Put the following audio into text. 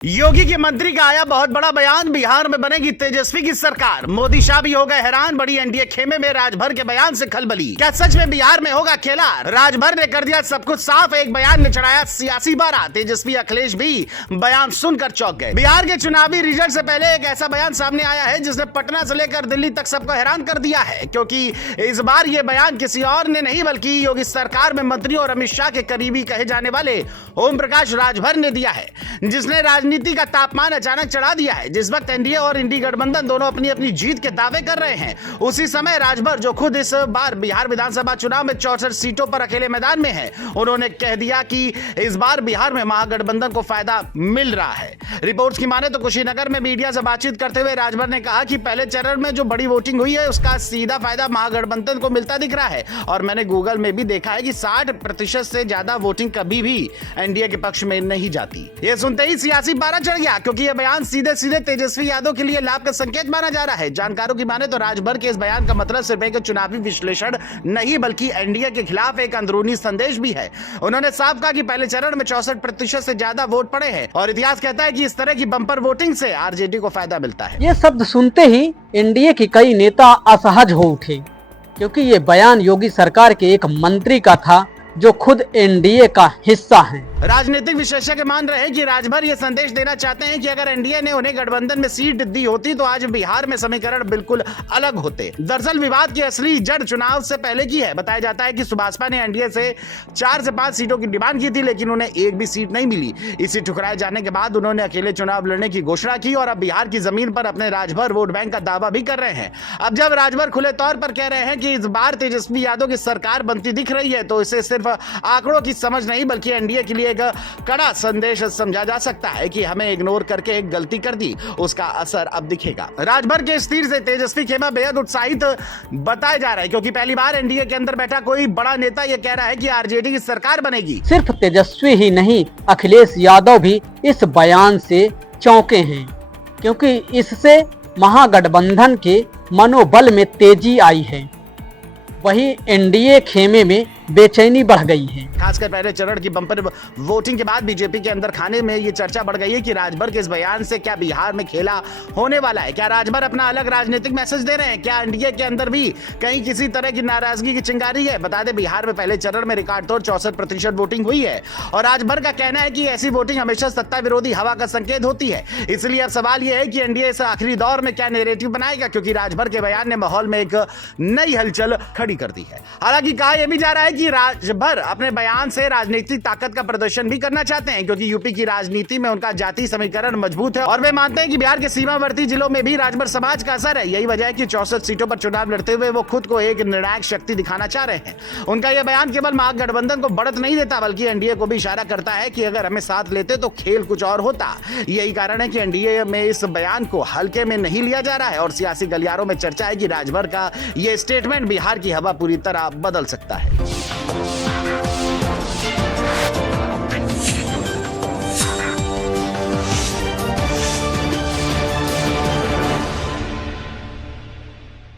योगी के मंत्री का आया बहुत बड़ा बयान, बिहार में बनेगी तेजस्वी की सरकार। मोदी शाह भी हो गए हैरान, बड़ी एनडीए खेमे में राजभर के बयान से खलबली। क्या सच में बिहार में होगा खेला? राजभर ने कर दिया सब कुछ साफ, एक बयान में चढ़ाया सियासी बारा। तेजस्वी अखिलेश भी बयान सुनकर चौंक गए। बिहार के चुनावी रिजल्ट से पहले एक ऐसा बयान सामने आया है जिसने पटना से लेकर दिल्ली तक सबको हैरान कर दिया है, क्योंकि इस बार ये बयान किसी और ने नहीं बल्कि योगी सरकार में मंत्री और अमित शाह के करीबी कहे जाने वाले ओम प्रकाश राजभर ने दिया है, जिसने राजनीति का तापमान अचानक चढ़ा दिया है। जिस वक्त एनडीए और इंडी गठबंधन दोनों अपनी अपनी जीत के दावे कर रहे हैं, उसी समय राजभर, जो खुद इस बार बिहार विधानसभा चुनाव में 64 सीटों पर अकेले मैदान में है, उन्होंने कह दिया कि इस बार बिहार में महागठबंधन को फायदा मिल रहा है। रिपोर्ट्स की माने तो कुशीनगर में मीडिया से बातचीत करते हुए राजभर ने कहा कि पहले चरण में जो बड़ी वोटिंग हुई है उसका सीधा फायदा महागठबंधन को मिलता दिख रहा है, और मैंने गूगल में भी देखा है कि 60% से ज्यादा वोटिंग कभी भी एनडीए के पक्ष में नहीं जाती। ये सुनते ही सियासी पारा चढ़ गया, क्योंकि यह बयान सीधे सीधे तेजस्वी यादव के लिए लाभ का संकेत माना जा रहा है। जानकारों की माने तो राजभर के इस बयान का मतलब सिर्फ एक चुनावी विश्लेषण नहीं बल्कि एनडीए के खिलाफ एक अंदरूनी संदेश भी है। उन्होंने साफ कहा कि पहले चरण में 64% से ज्यादा वोट पड़े हैं, और इतिहास कहता है कि इस तरह की बम्पर वोटिंग से आरजेडी को फायदा मिलता है। ये शब्द सुनते ही एनडीए के कई नेता असहज हो उठे, क्योंकि ये बयान योगी सरकार के एक मंत्री का था जो खुद एनडीए का हिस्सा है। राजनीतिक विशेषज्ञ मान रहे हैं कि राजभर ये संदेश देना चाहते हैं कि अगर एनडीए ने उन्हें गठबंधन में सीट दी होती तो आज बिहार में समीकरण बिल्कुल अलग होते। दरअसल विवाद की असली जड़ चुनाव से पहले की है। बताया जाता है कि सुभाषपा ने एनडीए से 4 से 5 सीटों की डिमांड की थी, लेकिन उन्हें एक भी सीट नहीं मिली। इसी ठुकराए जाने के बाद उन्होंने अकेले चुनाव लड़ने की घोषणा की और अब बिहार की जमीन पर अपने राजभर वोट बैंक का दावा भी कर रहे हैं। अब जब राजभर खुले तौर पर कह रहे हैं कि इस बार तेजस्वी यादव की सरकार बनती दिख रही है, तो इसे सिर्फ आंकड़ों की समझ नहीं बल्कि एनडीए के लिए एक कड़ा संदेश समझा जा सकता है कि हमें इग्नोर करके एक गलती कर दी, उसका असर अब दिखेगा। राजभर के इस तीर से तेजस्वी खेमा बेहद उत्साहित बताया जा रहा है, क्योंकि पहली बार एनडीए के अंदर बैठा कोई बड़ा नेता यह कह रहा है कि आरजेडी की सरकार बनेगी। सिर्फ तेजस्वी ही नहीं, अखिलेश यादव भी इस बयान से चौंके हैं, क्योंकि इससे महागठबंधन के मनोबल में तेजी आई है। वहीं एनडीए खेमे में बेचैनी बढ़ गई है। खासकर पहले चरण की बंपर वोटिंग के बाद बीजेपी के अंदर खाने में ये चर्चा बढ़ गई है कि राजभर के इस बयान से क्या बिहार में खेला होने वाला है? क्या राजभर अपना अलग राजनीतिक मैसेज दे रहे हैं? क्या एनडीए के अंदर भी कहीं किसी तरह की नाराजगी की चिंगारी है? बता दें, बिहार में पहले चरण में रिकॉर्ड तोड़ 64% वोटिंग हुई है, और राजभर का कहना है कि ऐसी वोटिंग हमेशा सत्ता विरोधी हवा का संकेत होती है। इसलिए अब सवाल यह है कि एनडीए इस आखिरी दौर में क्या नैरेटिव बनाएगा, क्योंकि राजभर के बयान ने माहौल में एक नई हलचल खड़ी कर दी है। हालांकि कहा यह भी जा रहा है कि राजभर अपने बयान से राजनीतिक ताकत का प्रदर्शन भी करना चाहते हैं, क्योंकि यूपी की राजनीति में उनका जाति समीकरण मजबूत है, और वे मानते हैं कि बिहार के सीमावर्ती जिलों में भी राजभर समाज का असर है। यही वजह है कि 64 सीटों पर चुनाव लड़ते हुए वो खुद को एक निर्णायक शक्ति दिखाना चाह रहे हैं। उनका यह बयान केवल महागठबंधन को बढ़त नहीं देता, बल्कि एनडीए को भी इशारा करता है कि अगर हमें साथ लेते तो खेल कुछ और होता। यही कारण है कि एनडीए में इस बयान को हल्के में नहीं लिया जा रहा है, और सियासी गलियारों में चर्चा है कि राजभर का यह स्टेटमेंट बिहार की हवा पूरी तरह बदल सकता है।